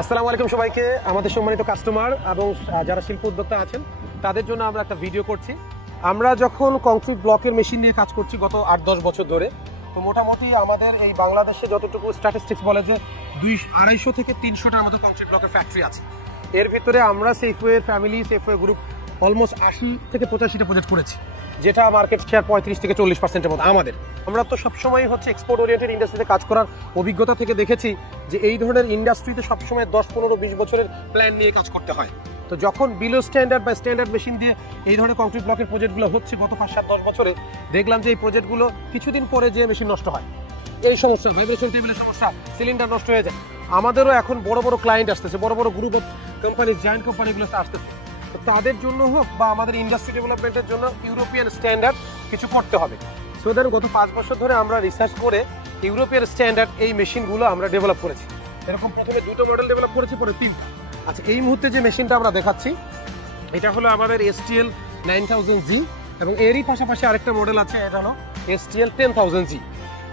আসসালামু আলাইকুম সবাইকে। আমাদের সম্মানিত কাস্টমার এবং যারা শিল্প উদ্যোক্তা আছেন তাদের জন্য আমরা একটা ভিডিও করছি। আমরা যখন কংক্রিট ব্লকের মেশিন নিয়ে কাজ করছি গত 8-10 বছর ধরে, তো মোটামুটি আমাদের এই বাংলাদেশে যতটুকু স্ট্যাটিস্টিক্স বলে যে 250 থেকে 300টার মতো কংক্রিট ব্লকের ফ্যাক্টরি আছে। এর ভিতরে আমরা Safeway family, Safeway group almost 80 থেকে 85টা প্রজেক্ট করেছি, যেটা মার্কেট শেয়ার 35 থেকে 40%-এর মতো আমাদের। আমরা তো সবসময় এক্সপোর্ট ওরিয়েন্টেড ইন্ডাস্ট্রিতে কাজ করার অভিজ্ঞতা থেকে দেখেছি যে এই ধরনের ইন্ডাস্ট্রিতে সবসময় 10-15-20 বছরের প্ল্যান নিয়ে কাজ করতে হয়। তো যখন বিলো স্ট্যান্ডার্ড বা স্ট্যান্ডার্ড মেশিন দিয়ে এই ধরনের কংক্রিট ব্লকের প্রজেক্টগুলো হচ্ছে গত 5-7-10 বছরে, দেখলাম যে এই প্রজেক্টগুলো কিছুদিন পরে যে মেশিন নষ্ট হয়, এই সমস্যা, ভাইব্রেশন টেবিলের সমস্যা, সিলিন্ডার নষ্ট হয়ে যায়। আমাদেরও এখন বড় বড় ক্লায়েন্ট আসতেছে, বড় বড় গ্রুপ অফ কোম্পানি, জায়ান্ট কোম্পানিগুলো আসতেছে। তো তাদের জন্য হোক বা আমাদের ইন্ডাস্ট্রি ডেভেলপমেন্টের জন্য ইউরোপিয়ান স্ট্যান্ডার্ড কিছু করতে হবে। সো দেন গত 5 বছর ধরে আমরা রিসার্চ করে ইউরোপিয়ান স্ট্যান্ডার্ড এই মেশিনগুলো আমরা ডেভেলপ করেছি। এরকম প্রথমে 2টো মডেল ডেভেলপ করেছি, পরে 3টা। আচ্ছা, এই মুহূর্তে যে মেশিনটা আমরা দেখাচ্ছি এটা হলো আমাদের STL 9000G, এবং এরই পাশাপাশি আরেকটা মডেল আছে, এটা হলো STL 10000G।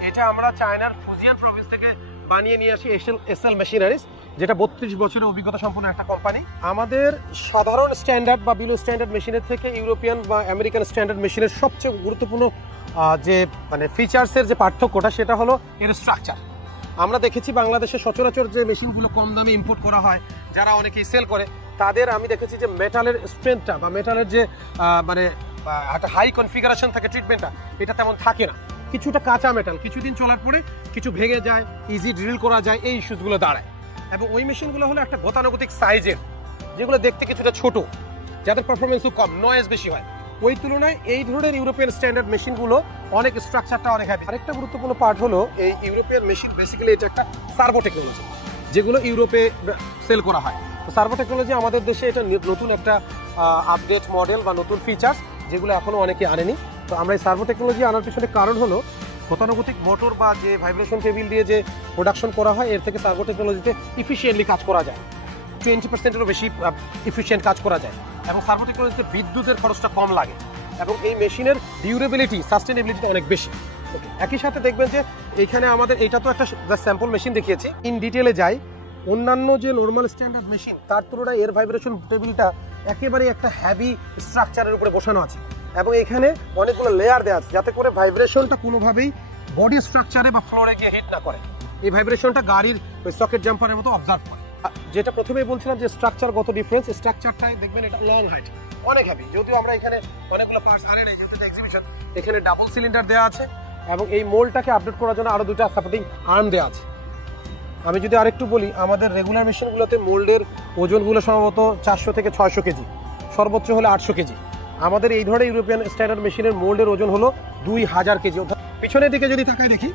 এটা আমরা চায়নার ফুজিয়ান প্রভিন্স থেকে বানিয়ে নিয়ে আসি SL মেশিনারিজ, যেটা 32 বছরের অভিজ্ঞতা সম্পন্ন একটা কোম্পানি। আমাদের সাধারণ স্ট্যান্ডার্ড বা বিলো স্ট্যান্ডার্ড মেশিনের থেকে ইউরোপিয়ান বা আমেরিকান স্ট্যান্ডার্ড মেশিনের সবচেয়ে গুরুত্বপূর্ণ যে ফিচার্সের যে পার্থক্যটা, সেটা হলো এর স্ট্রাকচার। আমরা দেখেছি বাংলাদেশে সচরাচর যে মেশিনগুলো কম দামে ইম্পোর্ট করা হয়, যারা অনেকেই সেল করে, তাদের আমি দেখেছি যে মেটালের স্ট্রেংথটা বা মেটালের যে একটা হাই কনফিগারেশন থাকে, ট্রিটমেন্টটা এটা তেমন থাকে না। কিছুটা কাঁচা মেটাল কিছুদিন চলার পরে কিছু ভেঙে যায়, ইজি ড্রিল করা যায়, এই ইস্যুসগুলো দাঁড়ায়। এবং ওই মেশিনগুলো হলো একটা গতানুগতিক সাইজের, যেগুলো দেখতে কিছুটা ছোট, যাদের পারফরমেন্সও কম, নয়েজ বেশি হয়। ওই তুলনায় এই ধরনের ইউরোপিয়ান স্ট্যান্ডার্ড মেশিনগুলো অনেক স্ট্রাকচারটা অনেক হ্যাভি। আরেকটা গুরুত্বপূর্ণ পার্ট হলো এই ইউরোপিয়ান মেশিন, বেসিক্যালি এটা একটা সার্ভো টেকনোলজি, যেগুলো ইউরোপে সেল করা হয়। তো সার্ভো টেকনোলজি আমাদের দেশে এটা নতুন একটা আপডেট মডেল বা নতুন ফিচার্স, যেগুলো এখনো অনেকে আনেনি। তো আমরা এই সার্ভো টেকনোলজি আনার পিছনে কারণ হলো গতানুগতিক মোটর বা যে ভাইব্রেশন টেবিল দিয়ে যে প্রোডাকশন করা হয়, এর থেকে সার্ভো টেকনোলজিতে ইফিশিয়েন্টলি কাজ করা যায়, 20%-এরও বেশি ইফিশিয়েন্ট কাজ করা যায়, এবং সার্ভো টেকনোলজিতে বিদ্যুতের খরচটা কম লাগে, এবং এই মেশিনের ডিউরেবিলিটি, সাস্টেনেবিলিটি অনেক বেশি। একই সাথে দেখবেন যে এখানে আমাদের এটা তো একটা স্যাম্পল মেশিন দেখিয়েছি, ইন ডিটেলে যাই। অন্যান্য যে নর্মাল স্ট্যান্ডার্ড মেশিন, তার তুলনায় এর ভাইব্রেশন টেবিলটা একেবারে একটা হ্যাভি স্ট্রাকচারের উপরে বসানো আছে, এবং এখানে অনেকগুলো লেয়ার দেওয়া আছে, যাতে করে ভাইব্রেশনটা কোনোভাবেই বডি স্ট্রাকচারে বা ফ্লোরে গিয়ে হিট না করে। এই ভাইব্রেশনটা গাড়ির সকেট জাম্পারের মতো অবজার্ভ করে। যেটা প্রথমেই বলছিলাম যে স্ট্রাকচারগত ডিফারেন্স, স্ট্রাকচারটাই দেখবেন এটা লং হাইট, অনেক হ্যাভি। যদিও আমরা এখানে অনেকগুলো পার্টস আনে নাই, যেহেতু এক্সিবিশন, এখানে ডাবল সিলিন্ডার দেওয়া আছে, এবং এই মোল্ডটাকে আপডেট করার জন্য আরো 2টা সাপোর্টিং আর্ম দেওয়া আছে। আমি যদি আরেকটু বলি, আমাদের রেগুলার মেশিনগুলোতে মোল্ডের ওজনগুলো সম্ভবত 400 থেকে 600 কেজি, সর্বোচ্চ হলে 800 কেজি। আমাদের এই ধরনের ইউরোপিয়ান স্ট্যান্ডার্ড মেশিনের মোল্ডের ওজন হলো 2000 কেজি। পিছনের দিকে যদি তাকায় দেখি,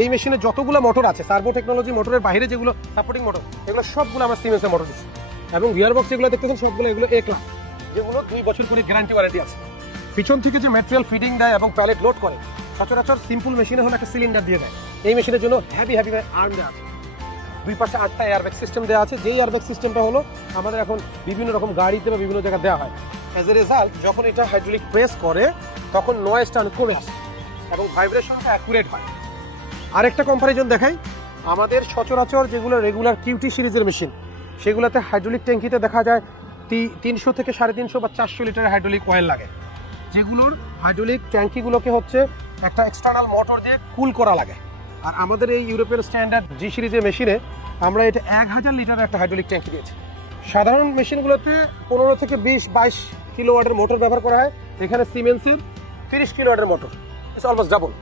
এই মেশিনে যতগুলো মোটর আছে, সার্ভো টেকনোলজি মোটরের বাইরে যেগুলো সাপোর্টিং মোটর, এগুলো সবগুলো আমরা সিমেন্সের মোটর দিচ্ছি, এবং গিয়ার বক্স যেগুলো দেখতেছেন সবগুলো এগুলো A ক্লাস, যেগুলো 2 বছর করে গ্যারান্টি ওয়ারেন্টি আছে। পিছন থেকে যে ম্যাটেরিয়াল ফিডিং দেয় এবং প্যালেট লোড করে, সচরাচর সিম্পল মেশিনে হলো একটা সিলিন্ডার দিয়ে দেয়, এই মেশিনের জন্য হ্যাভি আর্ম দেওয়া আছে। 2 পাশে 8টা এয়ারব্যাগ সিস্টেম দেওয়া আছে, যেই এয়ারব্যাগ সিস্টেমটা হলো আমাদের এখন বিভিন্ন রকম গাড়িতে বা বিভিন্ন জায়গায় দেওয়া হয়। অ্যাজ এ রেজাল্ট, যখন এটা হাইড্রোলিক প্রেস করে তখন নয়েজটা কমে আসে এবং ভাইব্রেশনটা অ্যাকুরেট হয়। আরেকটা কম্পারিজন দেখাই, আমাদের সচরাচর যেগুলো রেগুলার QT সিরিজের মেশিন, সেগুলোতে হাইড্রোলিক ট্যাঙ্কিতে দেখা যায় 300 থেকে 350 বা 400 লিটারের হাইড্রোলিক অয়েল লাগে, যেগুলোর হাইড্রোলিক ট্যাঙ্কিগুলোকে হচ্ছে একটা এক্সটার্নাল মোটর দিয়ে কুল করা লাগে। আর আমাদের এই ইউরোপিয়ান স্ট্যান্ডার্ড G সিরিজের মেশিনে আমরা এটা 1000 লিটারের একটা হাইড্রোলিক ট্যাঙ্কি দিয়েছি। সাধারণ মেশিনগুলোতে 15 থেকে 20-22 কিলোওয়াটের মোটর ব্যবহার করা হয়, এখানে সিমেন্সের 30 কিলোওয়াটের মোটর, ইটস অলমোস্ট ডাবল।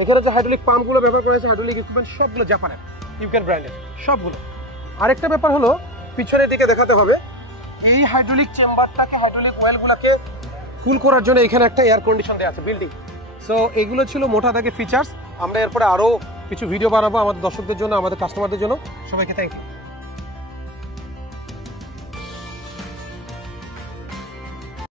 এখানে যে হাইড্রোলিক পাম্পগুলো ব্যবহার করা হয়েছে, হাইড্রোলিক ইকুইপমেন্ট সবগুলো জাপানের, ইউকেন ব্র্যান্ডের সবগুলো। আরেকটা ব্যাপার হলো, পিছনের দিকে দেখাতে হবে, এই হাইড্রোলিক চেম্বারটাকে, হাইড্রোলিক অয়েলগুলোকে কুল করার জন্য এখানে একটা এয়ার কন্ডিশন দেওয়া আছে বিল্ডিং। সো এগুলো ছিল মোটা দাগে ফিচার্স। আমরা এরপরে আরও কিছু ভিডিও বানাবো আমাদের দর্শকদের জন্য, আমাদের কাস্টমারদের জন্য। সবাইকে থ্যাংক ইউ।